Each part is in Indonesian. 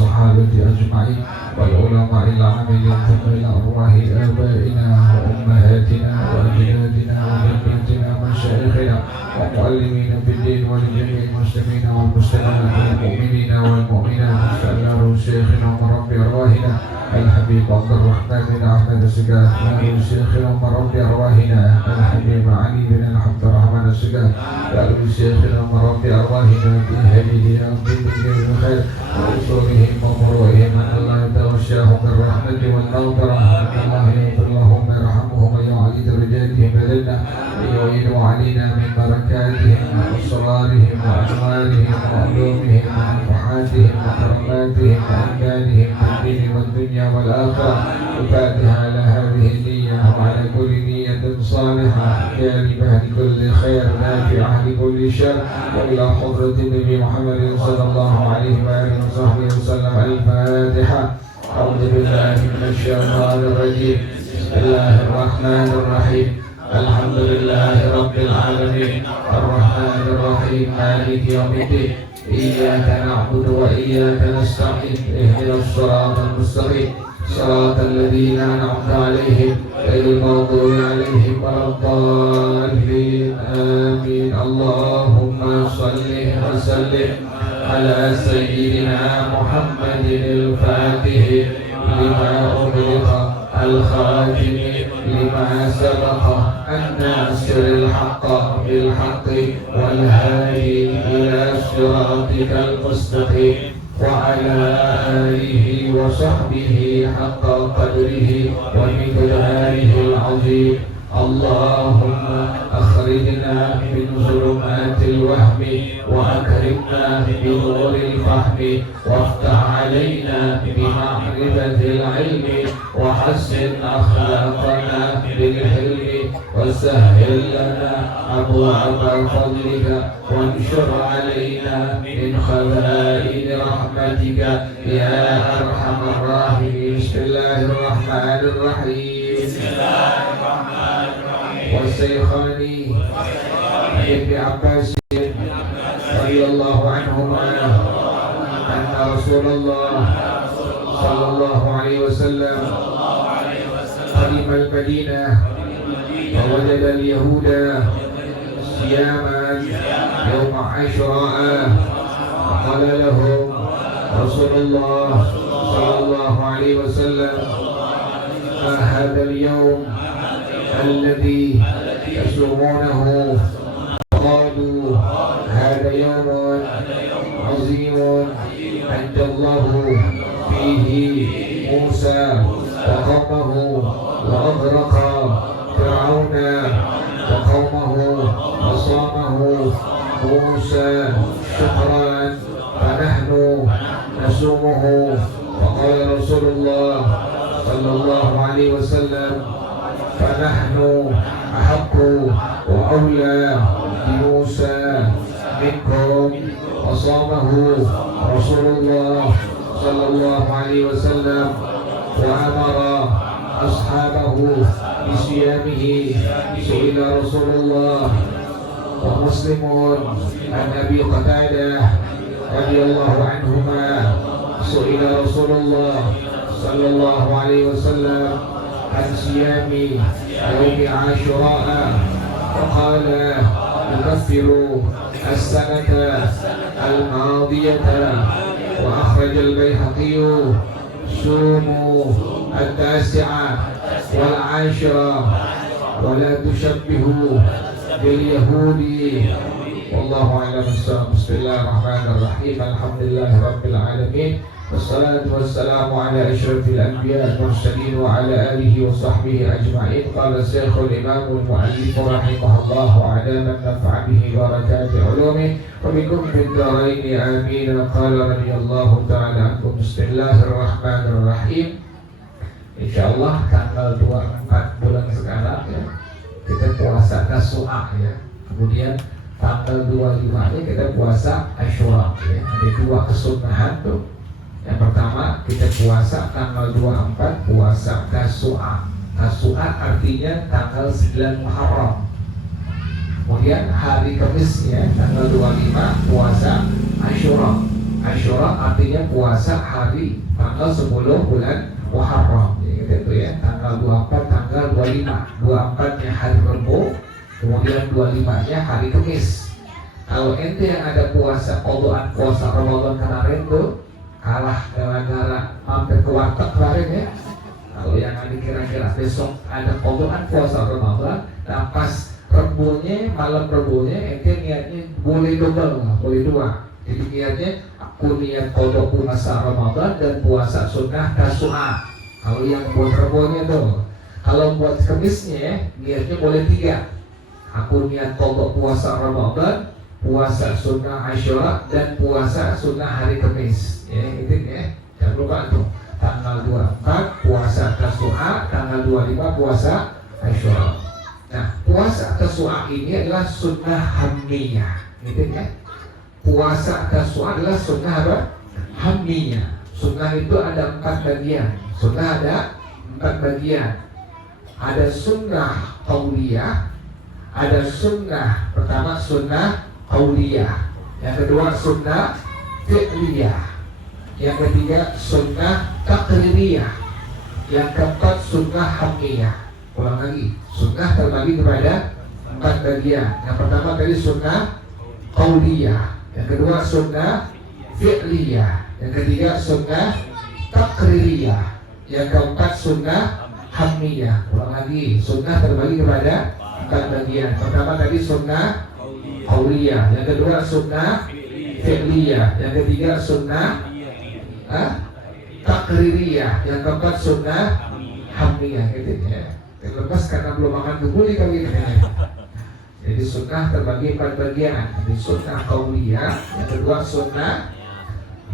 والصحابة أجمعين والعلماء العاملين ثم إلى أرواح آبائنا وأمهاتنا وأجدادنا وجداتنا ومشايخنا ومعلمين بالدين ولجميع المسلمين والمسلمات والمؤمنين والمؤمنات سألنا شيخنا ورب أرواحنا الحبيب عبد الرحمن بن أحمد السجاد شيخنا ورب أرواحنا الحبيب علي بن عبد الرحمن السجاد شيخنا ورب أرواحنا بهديهم بدين الخير وأصولهم وفروعهم أن الله يتغشاهم بالرحمة والمغفرة أن الله يغفر لهم ويرحمهم ويعلي درجاتهم لنا ويعين علينا من بركاتهم وأسرارهم وأنوارهم وعلومهم ونفحاتهم وكراماتهم وأمجادهم في الدين والدنيا والآخرة وفاتها على هذه النية وعلى كل نية صالحة جانبة لكل خير نافعة لكل شر وإلى حضرة النبي محمد صلى الله عليه وآله وصحبه وسلم. الفاتحة. أعوذ بالله من الشيطان الرجيم. بسم الله الرحمن الرحيم. الحمد لله رب العالمين الرحمن الرحيم مالك يوم الدين إياك نعبد وإياك نستعين اهدنا الصراط المستقيم صراط الذين أنعمت عليهم غير المغضوب عليهم ولا الضالين آمين. اللهم صل وسلم على سيدنا محمد الفاتح لما أغلق الخاتم لما سبق الناصر الحق بالحق والهادي إلى صراطك المستقيم وعلى آله وصحبه حق قدره ومقداره العظيم. اللهم أخرجنا من ظلمات الوهم وأكرمنا بنور الفهم وافتح علينا بمعرفة العلم وحسن أخلاقنا بالحلم وسهل لنا أبواب فضلك وانشر علينا من خزائن رحمتك يا أرحم الراحمين. بسم الله الرحمن الرحيم. والشيخاني ابن عباس رضي الله عنهما أن رسول الله صلى الله عليه وسلم قدم المدينة ووجد اليهود صياما يوم عاشوراء فقال لهم رسول الله صلى الله عليه وسلم ما هذا اليوم الذي يصومونه؟ قالوا هذا يوم عظيم أنجى الله فيه موسى وقومه وأغرق فرعون وقومه وصامه موسى شكرا فنحن نصومه. وقال رسول الله صلى الله عليه وسلم فنحن أحق وأولى بموسى منكم. وصامه رسول الله صلى الله عليه وسلم وأمر أصحابه بصيامه. سئل رسول الله ومسلم عن أبي قتادة رضي الله عنهما سئل رسول الله صلى الله عليه وسلم عن صيام يوم عاشوراء وقال يكفر السنة الماضية. وأخرج البيهقي صوموا 9 و10 ولا تشبهوا باليهود. والله أعلم بالصواب. بسم الله الرحمن الرحيم. الحمد لله رب العالمين والصلاة والسلام على أشرف الأنبياء والمرسلين وعلى آله وصحبه أجمعين. قال الشيخ الإمام المؤلف رحمه الله وعلى من نفع به بركات علومه وبكم في الدارين آمين. قال رضي الله تعالى عنكم. بسم الله الرحمن الرحيم. Insyaallah tanggal 24 bulan sekarang ya, kita puasa Tasu'a ya. Kemudian tanggal 25 kita puasa Asyura ya. Ada 2 kesunahan tuh. Yang pertama kita puasa tanggal 24 puasa Tasu'a. Tasu'a artinya tanggal 9 Muharram. Kemudian hari Kamis ya tanggal 25 puasa Asyura. Asyura artinya puasa hari tanggal 10 bulan Muharram. Gitu ya, tanggal 24, tanggal 25. 24-nya hari Rabu, kemudian 25-nya hari Kamis. Kalau ente yang ada puasa qadaan puasa Ramadan kemarin tuh kalah gara-gara hampir ke warteg kemarin ya. Kalau yang ada kira-kira besok ada qadaan puasa Ramadan, nah pas Rebunya, malam Rebunya ente niatnya boleh double lah, boleh dua. Jadi niatnya aku niat qada puasa Ramadan dan puasa sunnah Tasu'a. Kalau yang buat Rebunya tuh. Kalau buat Kamisnya niatnya boleh 3. Aku niat qada puasa Ramadan, puasa sunnah Asyura dan puasa sunnah hari Kamis. Ya, itu ya. Jangan lupa tuh. Tanggal 24 puasa Tasu'a, tanggal 25 puasa Asyura. Nah, puasa Tasu'a ini adalah sunnah hamniyah. Gitu ya. Puasa Tasu'a adalah sunnah apa? Hamniyah. Sunnah itu ada 4 bagian. Sunnah ada 4 bagian. Ada sunnah qauliyah, ada sunnah pertama sunnah qauliyah, yang kedua sunnah fi'liyah, yang ketiga sunnah taqririyah, yang keempat sunnah hamniyah. Ulang lagi, sunnah terbagi kepada 4 bagian. Yang pertama tadi sunnah qauliyah, yang kedua sunnah fi'liyah, yang ketiga sunnah taqririyah, yang keempat sunnah hamniyah. Ulang lagi, sunnah terbagi kepada 4 bagian. Pertama tadi sunnah qauliyah, yang kedua sunnah fi'liyah, yang ketiga sunnah taqririyah, yang keempat sunnah hamniyah. Gitu ya. Lepas karena belum makan kebuli kali ini. Jadi sunnah terbagi 4 bagian. Jadi sunnah qauliyah, yang kedua sunnah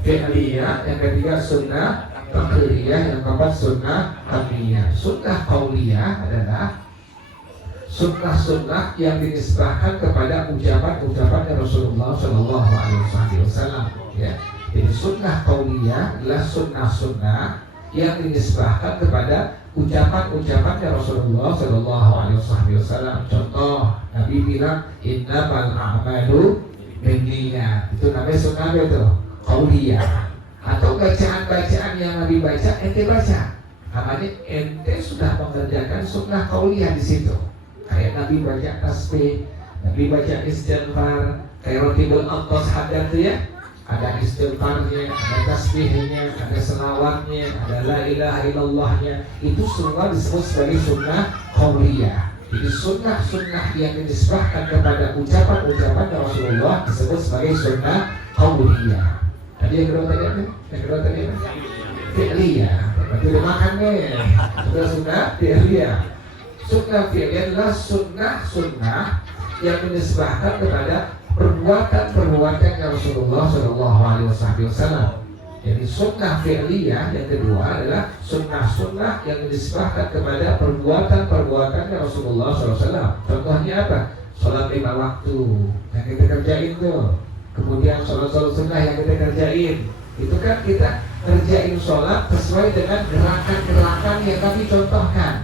fi'liyah, yang ketiga sunnah taqririyah, yang keempat sunnah hamniyah. Sunnah qauliyah adalah sunnah-sunnah yang dinisbahkan kepada ucapan-ucapan Rasulullah Shallallahu Alaihi Wasallam. Ya, jadi sunnah qauliyah adalah sunnah-sunnah yang dinisbahkan kepada ucapan-ucapan Rasulullah Shallallahu Alaihi Wasallam. Contoh, Nabi bilang innamal a'malu binniyat. Itu namanya sunnah itu qauliyah. Atau bacaan-bacaan yang Nabi baca, ente baca. Namanya ente sudah mengerjakan sunnah qauliyah di situ. Kayak Nabi baca tasbih, Nabi baca istighfar, kayak Rotibul Aqtas hadan itu ya. Ada istighfarnya, ada tasbihnya, ada selawatnya, ada la ilaha illallahnya. Itu semua disebut sebagai sunnah qauliyah. Jadi sunnah-sunnah yang dinisbahkan kepada ucapan-ucapan Rasulullah disebut sebagai sunnah qauliyah. Tadi yang kedua tadi apa? Yang kedua tadi apa? Fi'liyah. Berarti udah makan nih. Sunnah fi'liyah. Sunnah fi'liyah adalah sunnah-sunnah yang dinisbahkan kepada perbuatan-perbuatan Rasulullah Shallallahu Alaihi Wasallam. Jadi sunnah fi'liyah yang kedua adalah sunnah-sunnah yang dinisbahkan kepada perbuatan-perbuatan Rasulullah SAW. Contohnya apa? Sholat 5 waktu yang kita kerjain tuh. Kemudian sholat-sholat sunnah yang kita kerjain. Itu kan kita kerjain sholat sesuai dengan gerakan-gerakan yang Nabi contohkan.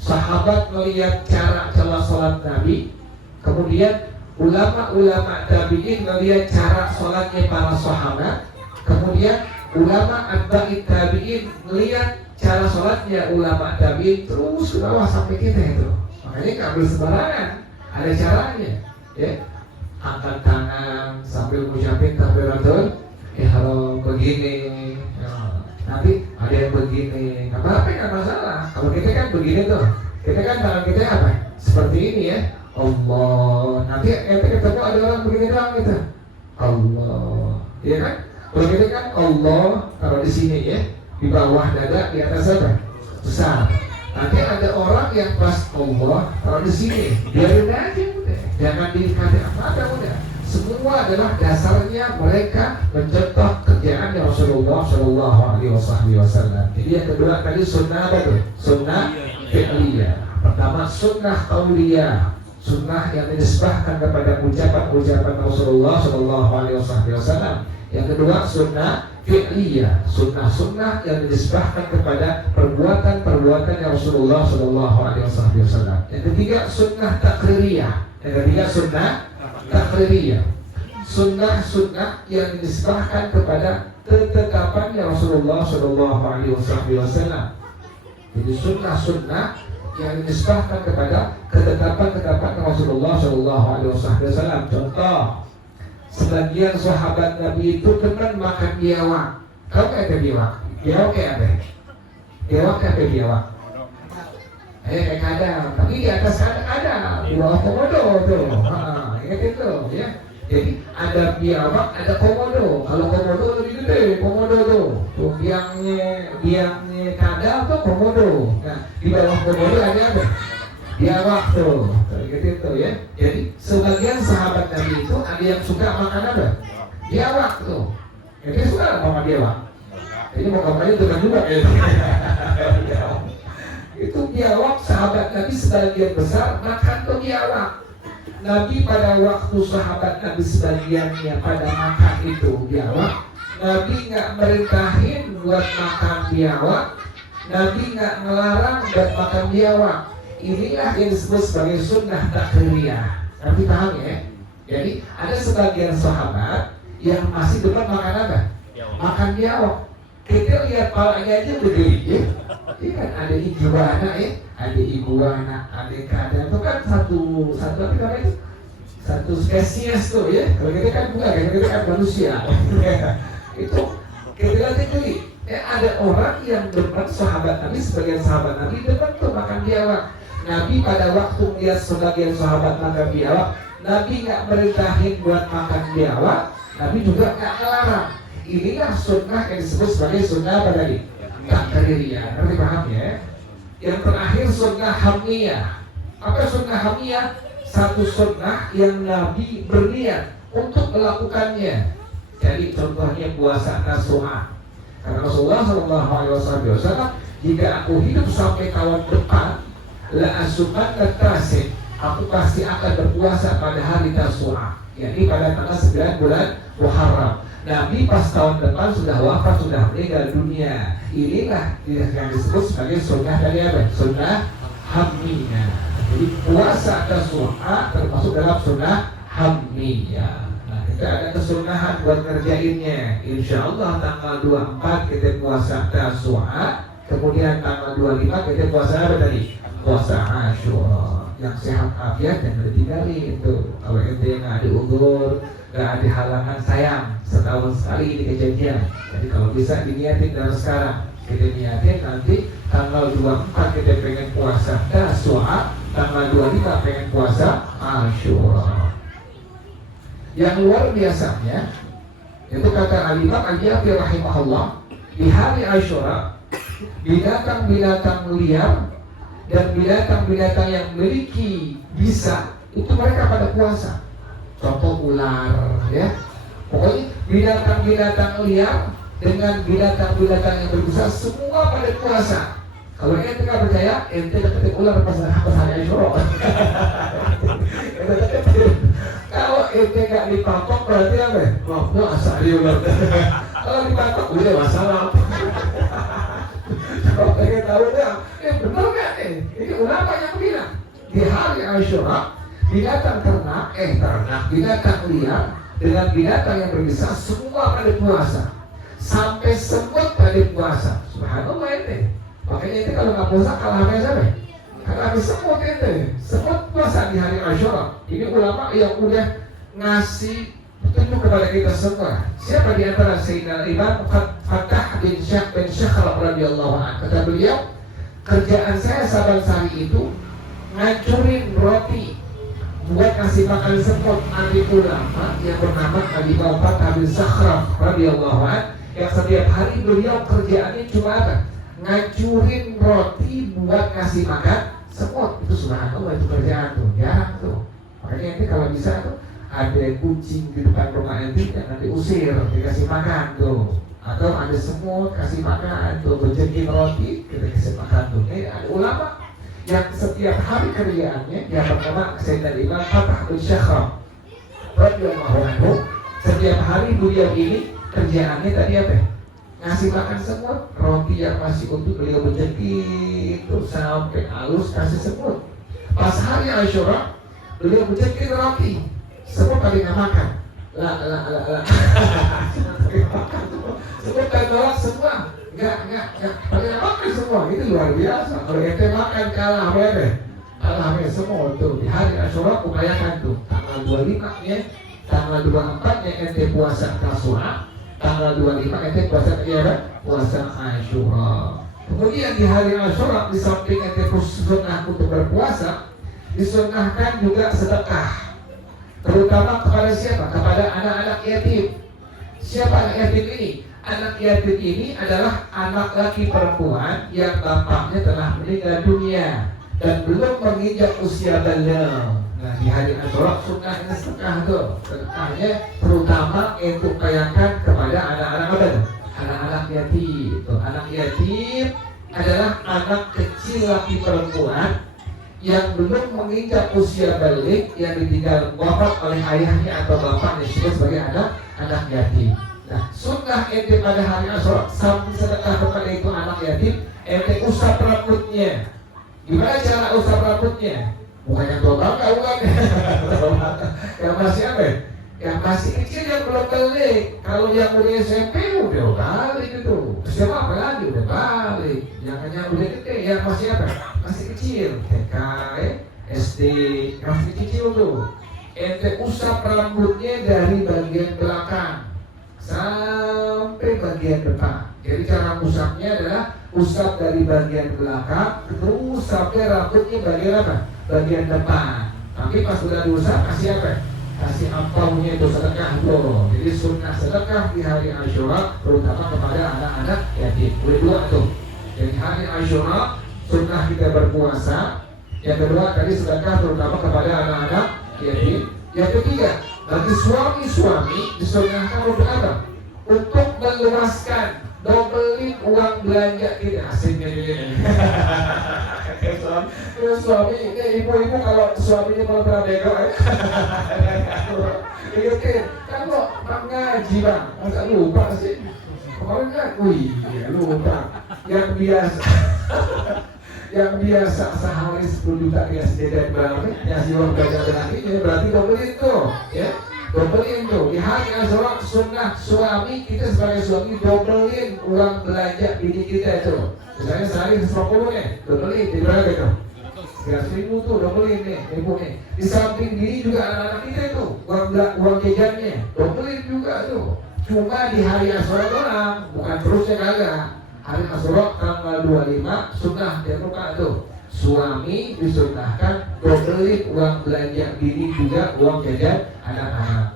Sahabat melihat cara sholat Nabi, kemudian ulama-ulama tabi'in melihat cara sholatnya para sahabat, kemudian ulama atba'it tabi'in melihat cara sholatnya ulama tabi'in, terus ke bawah sampai kita itu. Makanya nggak boleh sembarangan, ada caranya. Ya, angkat tangan sambil mengucapkan takbiratul ihram begini. Nanti ada yang begini, apa-apa nggak masalah. Kalau kita kan begini tuh, kita kan tangan kita apa? Seperti ini ya. Allah, nanti ente ketemu ada orang begini doang gitu. Allah, iya kan? Kalau kita kan Allah taruh di sini ya, di bawah dada, di atas apa? Besar. Nanti ada orang yang pas Allah taruh di sini, biarin aja udah, jangan dikasih apa-apa udah. Semua adalah dasarnya mereka mencontoh kerjaan Rasulullah Shallallahu Alaihi Wasallam. Jadi yang kedua tadi sunnah apa tuh? Sunnah fi'liyah. Pertama sunnah qauliyah, sunnah yang dinisbahkan kepada ucapan-ucapan Rasulullah Shallallahu Alaihi Wasallam. Yang kedua sunnah fi'liyah, sunnah-sunnah yang dinisbahkan kepada perbuatan-perbuatan Rasulullah Shallallahu Alaihi Wasallam. Yang ketiga sunnah taqririyah. Yang ketiga sunnah taqririyah. sunnah-sunnah yang dinisbahkan kepada ketetapannya Rasulullah Shallallahu Alaihi Wasallam. Jadi sunnah-sunnah yang dinisbahkan kepada ketetapan-ketetapan Rasulullah Shallallahu Alaihi Wasallam. Contoh, sebagian sahabat Nabi itu demen makan biawak. Kau kayak biawak? Biawak kayak apa? Biawak kayak biawak? Kayak kadang, tapi di atas kadang ada di bawah komodo tuh. Ingat itu ya. Jadi ada biawak, ada komodo. Kalau komodo lebih gede, komodo tuh. Tuh biangnya kadal tuh komodo. Nah, di bawah komodo ada apa? Biawak tuh. Gitu itu ya. Jadi sebagian sahabat Nabi itu ada yang suka makan apa? Biawak tuh. Jadi suka sama biawak. Jadi mau kamarnya tuh juga ya. Itu biawak, sahabat Nabi sebagian besar makan tuh biawak. Nabi pada waktu sahabat Nabi sebagiannya pada makan itu biawak, Nabi nggak merintahin buat makan biawak, Nabi nggak melarang buat makan biawak. Inilah yang disebut sebagai sunnah takriyah. Nabi paham ya? Jadi ada sebagian sahabat yang masih demen makan apa? Makan biawak. Kita lihat palanya aja gede ya. Ini kan ada iguana ya, ada iguana, ada kadang itu kan satu apa namanya? Satu spesies tuh ya. Kalau kita kan bukan, kita kan manusia. Itu kita lihat itu. Ada orang yang depan sahabat Nabi, sebagian sahabat Nabi depan tuh makan biawak. Nabi pada waktu melihat sebagian sahabat makan biawak, Nabi nggak merintahin buat makan biawak, Nabi juga nggak melarang. Inilah sunnah yang disebut sebagai sunnah apa tadi? Takriyah. Ngerti paham ya? Yang terakhir sunnah hamniyah. Apa sunnah hamniyah? Satu sunnah yang Nabi berniat untuk melakukannya. Jadi contohnya puasa Tasu'a. Karena Rasulullah Shallallahu Alaihi Wasallam, jika aku hidup sampai tahun depan, la asuman tertasik, aku pasti akan berpuasa pada hari Tasu'a, yakni pada tanggal 9 bulan Muharram. Nabi pas tahun depan sudah wafat, sudah meninggal dunia. Inilah yang disebut sebagai sunnah dari apa? Sunnah hamniyah. Jadi puasa Tasu'a termasuk dalam sunnah hamniyah. Nah, kita ada kesunahan buat ngerjainnya. Insya Allah tanggal 24 kita puasa Tasu'a, kemudian tanggal 25 kita puasa apa tadi? Puasa Asyura. Yang sehat afiat dan ditinggalin itu. Kalau ente nggak ada uzur, nggak ada halangan, sayang, setahun sekali ini kejadian. Jadi kalau bisa diniatin dari sekarang. Kita niatin nanti tanggal 24 kita pengen puasa Tasu'a, tanggal 25 pengen puasa Asyura. Yang luar biasanya itu kata Al-Imam Al-Jafi rahimahullah, di hari Asyura binatang-binatang liar dan binatang-binatang yang memiliki bisa itu mereka pada puasa. Contoh ular ya. Pokoknya binatang-binatang liar dengan binatang-binatang yang berbisa semua pada puasa. Kalau ente nggak percaya, ente deketin ular pas hari Asyura. Kalau ente nggak dipatok berarti apa? Mau asal ular. Kalau dipatok udah masalah. Kalau pengen tahu dia, benar nggak ini ulama yang bilang di hari Asyura binatang ternak, binatang liar dengan binatang yang berbisa semua pada puasa. Sampai semut pada puasa. Subhanallah ini. Makanya itu kalau nggak puasa kalah sama siapa? Kalah sama semut itu. Semut puasa di hari Asyura. Ini ulama yang udah ngasih petunjuk kepada kita semua. Siapa di antara Sayyidina Imam Fathah bin Syekh radhiyallahu anhu? Kata beliau, kerjaan saya saban sehari itu ngancurin roti buat kasih makan semut. Alim ulama yang bernama Al-Imam Fathah bin Syekh radhiyallahu anhu, yang setiap hari beliau kerjaannya cuma apa? Ngancurin roti buat kasih makan semut. Itu subhanallah, itu kerjaan tuh, jarang tuh. Makanya nanti kalau bisa tuh ada kucing di depan rumah ente jangan diusir, dikasih makan tuh. Atau ada semut kasih makan tuh, berjekin roti kita kasih makan tuh. Ada ulama yang setiap hari kerjaannya yang bernama Sayyidina Imam Fathah bin Syekh radhiyallahu anhu, setiap hari beliau ini kerjaannya tadi apa? Ngasih makan semut, roti yang masih utuh beliau berjekin tuh sampai halus kasih semut. Pas hari Asyura beliau berjekin roti, semut tadi nggak makan. lah. Sebutkan nolak semua. Enggak. Pada makan semua. Itu luar biasa. Kalau ente makan kalah bebe. Kalah bebe semua tuh. Di hari Asyura upayakan tuh. Tanggal 25-nya, tanggal 24-nya ente puasa Tasu'a. Tanggal 25 ente puasa Asyura. Kemudian di hari Asyura di samping ente sunnah untuk berpuasa, disunnahkan juga sedekah. Terutama kepada siapa? Kepada anak-anak yatim. Siapa anak yatim ini? Anak yatim ini adalah anak laki perempuan yang bapaknya telah meninggal dunia dan belum menginjak usia balik. Nah, di hari Asyura sunnahnya sedekah tuh. Sedekahnya terutama untuk upayakan kepada anak-anak apa? Anak-anak yatim. Tuh, anak yatim adalah anak kecil laki perempuan yang belum menginjak usia balik, yang ditinggal wafat oleh ayahnya atau bapaknya, disebut sebagai anak yatim. Nah, sunnah ente pada hari Asyura sampai sedekah kepada itu anak yatim, ente usap rambutnya. Gimana cara usap rambutnya? Bukan yang tua bangga, bukan. Yang masih apa? Yang masih kecil yang belum balik. Kalau yang udah SMP udah balik itu. Siapa apa lagi udah balik. Yang udah gede, yang masih apa? Masih kecil. TK, SD, yang masih kecil tuh. Ente usap rambutnya dari bagian belakang sampai bagian depan. Jadi cara usapnya adalah usap dari bagian belakang terus sampai rambutnya bagian apa? Bagian depan. Tapi pas sudah diusap kasih apa? Kasih ampaunya itu sedekah tuh. Jadi sunnah sedekah di hari Asyura terutama kepada anak-anak yatim. Boleh dua tuh. Jadi hari Asyura sunnah kita berpuasa. Yang kedua tadi sedekah terutama kepada anak-anak yatim. Yang ketiga, bagi suami-suami disunnahkan untuk apa? Untuk meluaskan, dobelin uang belanja kita. Asiknya ini. Suami ini ibu-ibu kalau suaminya kalau pernah bego ingetin, kan lo ngaji bang, masa lupa sih? Kemarin kan, lupa. Yang biasa sehari 10 juta dia sejadah barangnya, yang siwak belajar lagi, berarti dobelin tuh, ya. Dobelin tuh. Di hari Asyura sunnah suami kita sebagai suami dobelin uang belanja bini kita itu. Misalnya sehari 150 nih, dobelin di berapa itu? 300.000 tuh dobelin nih, ibu nih. Di samping diri juga anak-anak kita itu uang jajannya, dobelin juga tuh. Cuma di hari Asyura doang, bukan terusnya kagak. Hari Asyura tanggal 25 sunnah dia buka tuh. Suami disunnahkan dobelin uang belanja bini juga uang jajan anak-anak.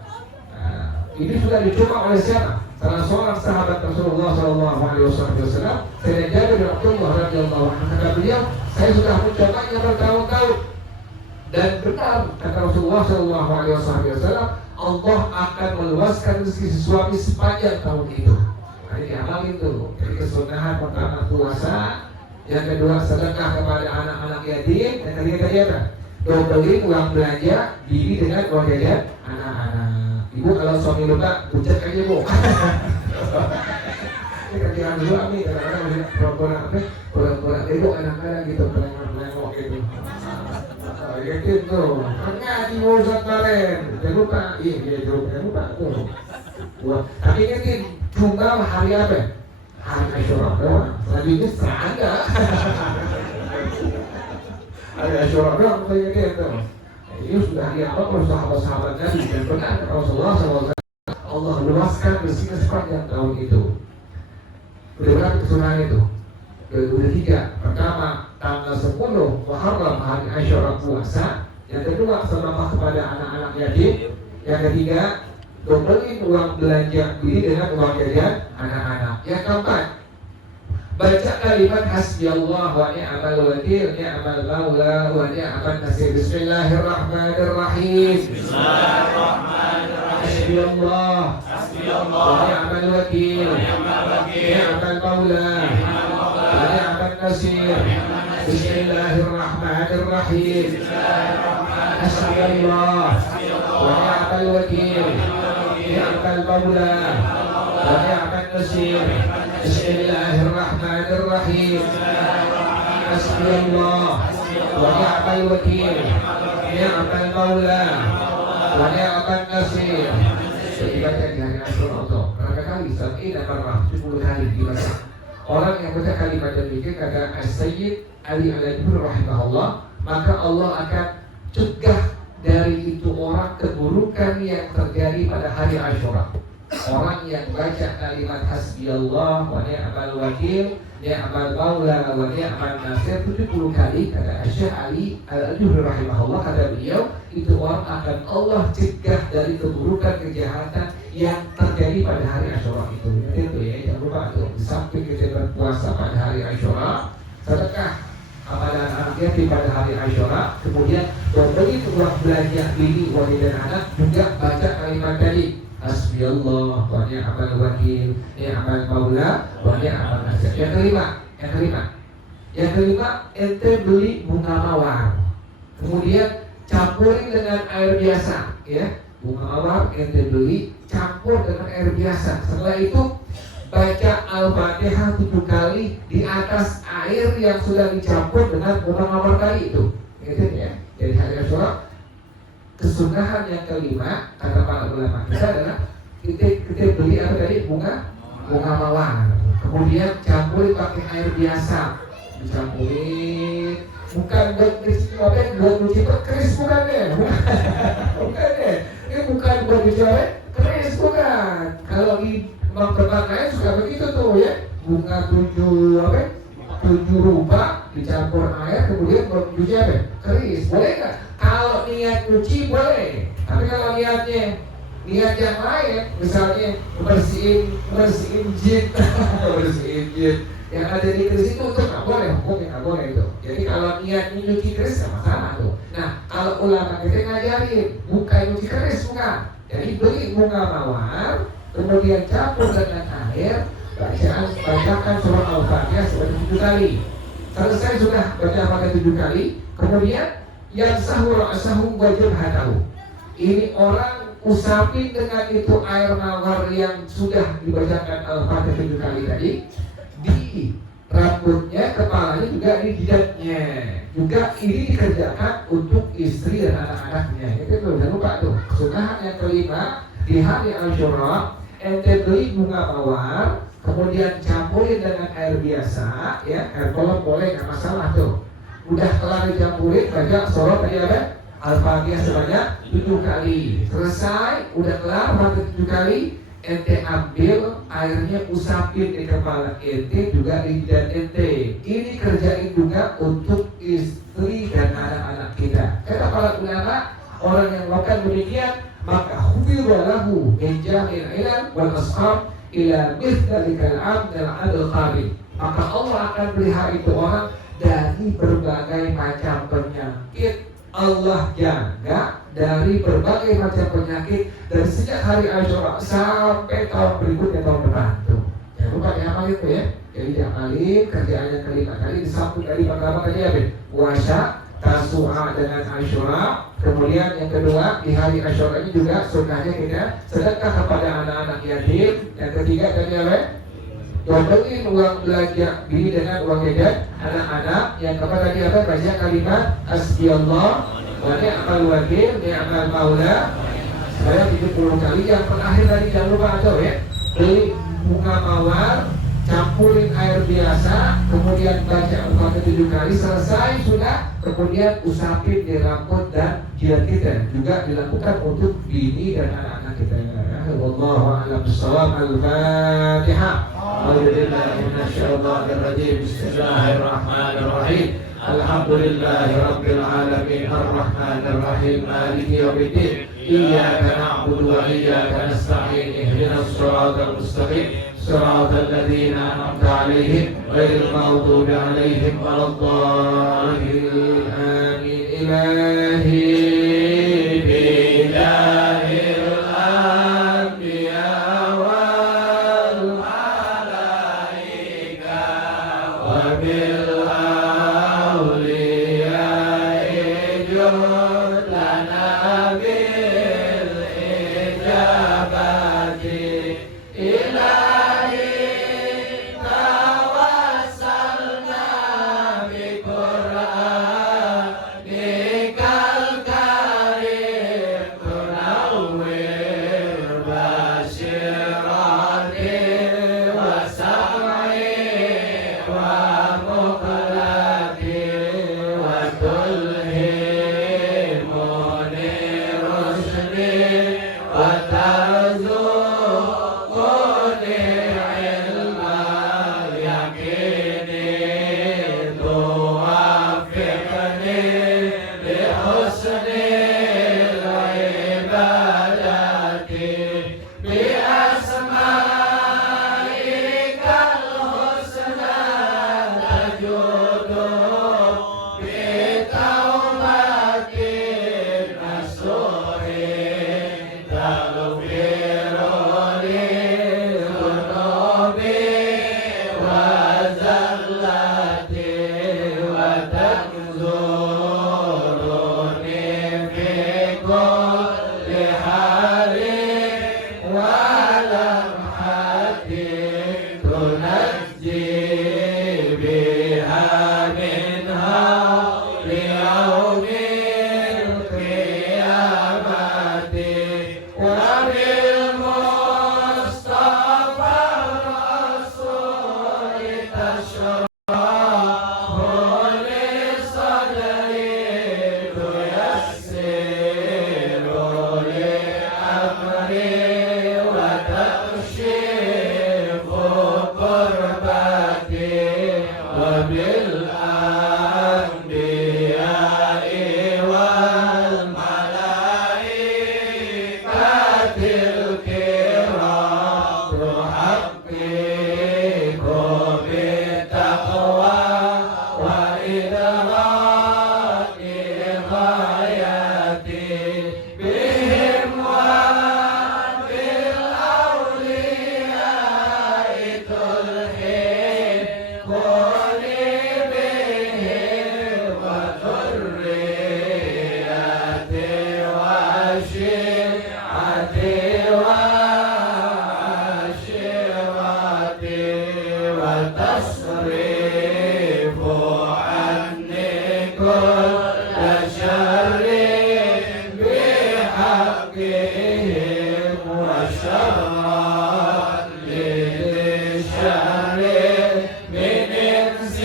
Nah, ini sudah dicoba oleh siapa? Salah seorang sahabat Rasulullah SAW, Sayyidina Jabir bin Abdullah radhiyallahu anhu, kata beliau, saya sudah mencobanya bertahun-tahun dan benar kata Rasulullah SAW, Allah akan meluaskan rezeki suami sepanjang tahun itu. Nah, ini amalin tuh. Jadi kesunahan pertama puasa, yang kedua sedekah kepada anak-anak yatim, yang ketiga tadi apa? Dobelin uang belanja diri dengan uang jajan anak-anak. Ibu kalau suami lupa, pucat aja bu. Ini kerjaan suami kadang-kadang pura-pura ibu anak-anak gitu, pelengok gitu. Gitu, ngaji Ustaz kemarin, jangan lupa, jangan lupa tuh. Tapi ingetin, tunggal hari apa? Hari Asyura doang. Selanjutnya serangga. Hari Asyura doang, saya ingetin tuh. Ini sudah diapa oleh sahabat-sahabat Nabi dan benar Rasulullah SAW. Allah luaskan rezeki sepanjang tahun itu. Udah berapa kesunahan itu? Udah 3. Pertama tanggal 10 Muharram hari Asyura puasa. Yang kedua sedekah kepada anak-anak yatim. Yang ketiga dobelin uang belanja diri dengan uang jajan anak-anak. Yang keempat baca kalimat hasbiyallah wa ni'mal wakil, ni'mal maula wa ni'man nasir. Bismillahirrahmanirrahim. Hasbiyallah wa ni'mal wakil, ni'mal maula wa ni'man nasir. Bismillahirrahmanirrahim. Hasbiyallah wa ni'mal wakil, ni'mal maula wa ni'man nasir. Bismillahirrahmanirrahim. Hasbiyallah wa ni'mal wakil, ni'mal maula wa ni'man nasir. Dibaca di hari Asyura atau berapa kali? Sab'ina marrah, 70 kali dibaca. Orang yang baca kalimat demikian kata As-Sayyid Ali Al-Adbur rahimahullah, maka Allah akan cegah dari itu orang keburukan yang terjadi pada hari Asyura. Orang yang baca kalimat hasbiyallah wa ni'mal wakil, ni'mal maula wa ni'mal nasir 70 kali, kata Syekh Ali Al-Adbur rahimahullah, kata beliau, itu orang akan Allah cegah dari keburukan kejahatan yang terjadi pada hari Asyura itu. Itu ya, jangan lupa tuh. Di samping kita berpuasa pada hari Asyura, sedekah amalan anak pada hari Asyura, kemudian memberi uang belanja bini, wanita dan anak, juga baca kalimat tadi hasbiyallah wa ni'mal wakil, ni'mal maula wa ni'mal nasir. Yang kelima, ente beli bunga mawar, kemudian campurin dengan air biasa, ya. Bunga mawar ente beli, campur dengan air biasa. Setelah itu baca Al-Fatihah 7 kali di atas air yang sudah dicampur dengan bunga mawar tadi itu. Gitu ya. Jadi hari Asyura, kesunahan yang kelima kata para ulama kita adalah kita beli apa tadi, bunga mawar, kemudian campurin pakai air biasa, dicampurin, bukan buat cuci keris, bukan deh, bukan deh, ini bukan buat cuci keris, bukan. Kalau di tempat lain suka begitu tuh ya, bunga 7 rupa dicampur air, kemudian buat cuci keris, boleh nggak? Kalau niat cuci boleh, tapi kalau niat yang lain, misalnya bersihin jin, bersihin jin yang ada di keris itu nggak boleh, hukumnya nggak boleh itu. Jadi kalau niat nyuci keris nggak masalah tuh. Nah, kalau ulama kita ngajarin bukan nyuci keris, bukan. Jadi beli bunga mawar, kemudian campur dengan air, bacakan surah Al-Fatihah sebanyak 7 kali. Selesai sudah baca Al-Fatihah 7 kali, kemudian yang sahur sahur wajib hatahu. Ini orang usapin dengan itu air mawar yang sudah dibacakan Al-Fatihah 7 kali tadi di rambutnya, kepalanya, juga di jidatnya. Juga ini dikerjakan untuk istri dan anak-anaknya. Itu jangan lupa tuh. Kesunahan yang kelima di hari Asyura, ente beli bunga mawar, kemudian campurin dengan air biasa, ya, air kolom boleh, nggak masalah tuh. Udah kelar dicampurin, baca surah tadi apa? Al-Fatihah sebanyak 7 kali. Selesai, udah kelar Fatihah 7 kali, ente ambil airnya, usapin di kepala ente, juga di jidat ente. Ini kerjain juga untuk istri dan anak-anak kita. Kata para ulama, orang yang melakukan demikian, maka hubira lahu min jami'il ilal wal ashab ila mithdalikal abdal adil qabil. Maka Allah akan pelihara itu orang dari berbagai macam penyakit. Allah jaga dari berbagai macam penyakit dari sejak hari Asyura sampai tahun berikutnya, tahun depan tuh. Jangan lupa diamal itu ya. Jadi diamalin kerjaannya kelima kali, disambung dari pertama tadi apa? Puasa, Tasu'a dengan Asyura. Kemudian yang kedua, di hari Asyura ini juga sunnahnya kita sedekah kepada anak-anak yatim. Yang ketiga tadi apa? Dodokin uang belanja bini dengan uang jajan anak-anak. Yang keempat tadi apa? Baca kalimat hasbiyallah wa ni'mal wakil, ni'mal maula saya 70 kali. Yang terakhir tadi jangan lupa atau ya, beli bunga mawar, campurin air biasa, kemudian baca Al-Fatihah 7 kali. Selesai sudah, kemudian usapin di rambut dan jidat kita. Juga dilakukan untuk bini dan anak-anak kita. Wallahu a'lam bishawab. Al-Fatihah. Bismillahirrahmanirrahim. Alhamdulillahi rabbil alamin, arrahmanir rahim, maliki yaumiddin. Iyyaka na'budu wa iyyaka nasta'in. Ihdinas siratal mustaqim, siratal ladzina an'amta 'alaihim ghairil maghdubi 'alaihim waladdallin. Amin. Ilahi وتنظرني في كل حال ولمحتي تنجي بها منها ليوم القيامة وبالمصطفى الرسول تشرح لصدري تيسر لأمري وتكشف كربتي وبالأنبياء والملائكة الكرام تحقق بالتقوى وإدراك غايتي بهم وبالأولياء تلحقني بهم وذريتي وشيعتي وعشيرتي وتصرف عني كل شر بحقهم وشرا للشر من إنس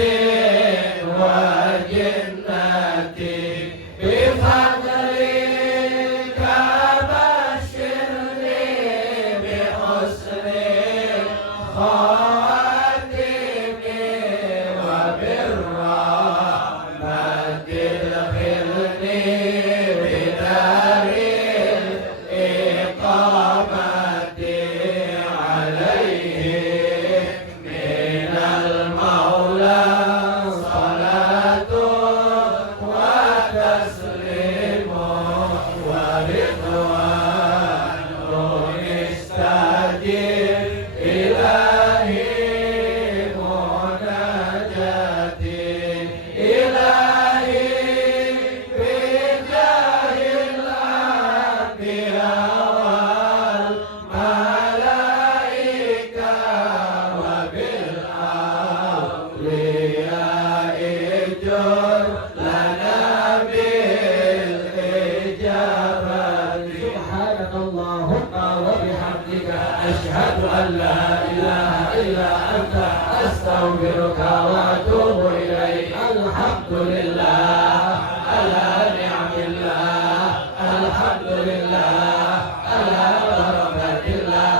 وجنة بفضلك بشرني بحسن خواتم وبالرحمة ادخلني بدار الإقامة عليه من المولى صلاة وتسليم ورضوان استجب إلهي مناجاتي إلهي بجاه الأنبياء والملائكة وبالأولياء اجر لنا بالإجابة سبحانك اللهم وبحمدك أشهد أن لا إله إلا أنت أستغفرك وأتوب إليك الحمد لله على نعم الله الحمد لله على بركة الله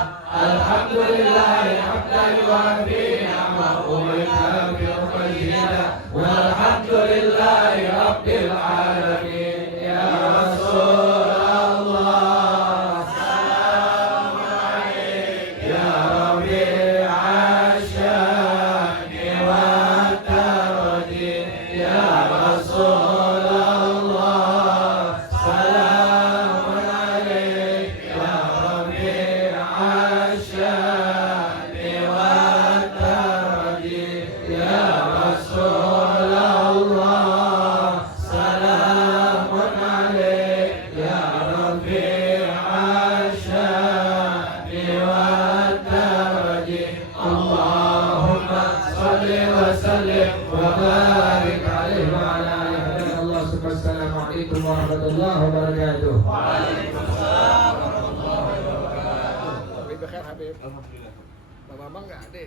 الحمد لله حمدا يوافي نعمه ويكافئ مزيدا والحمد لله رب العالمين يا رسول الله سلام عليك يا ربيع الشان والتردي يا رسول الله سلام عليك يا ربيع الشان والتردي يا رسول الله سلام عليك يا ربيع الشان والتردي اللهم صل وسلم وبارك عليه وعلى آله الله سبحانه. السلام عليكم ورحمة الله وبركاته. Waalaikumsalam warahmatullahi wabarakatuh. Habib khair Habib. Alhamdulillah. Bapak nggak ada.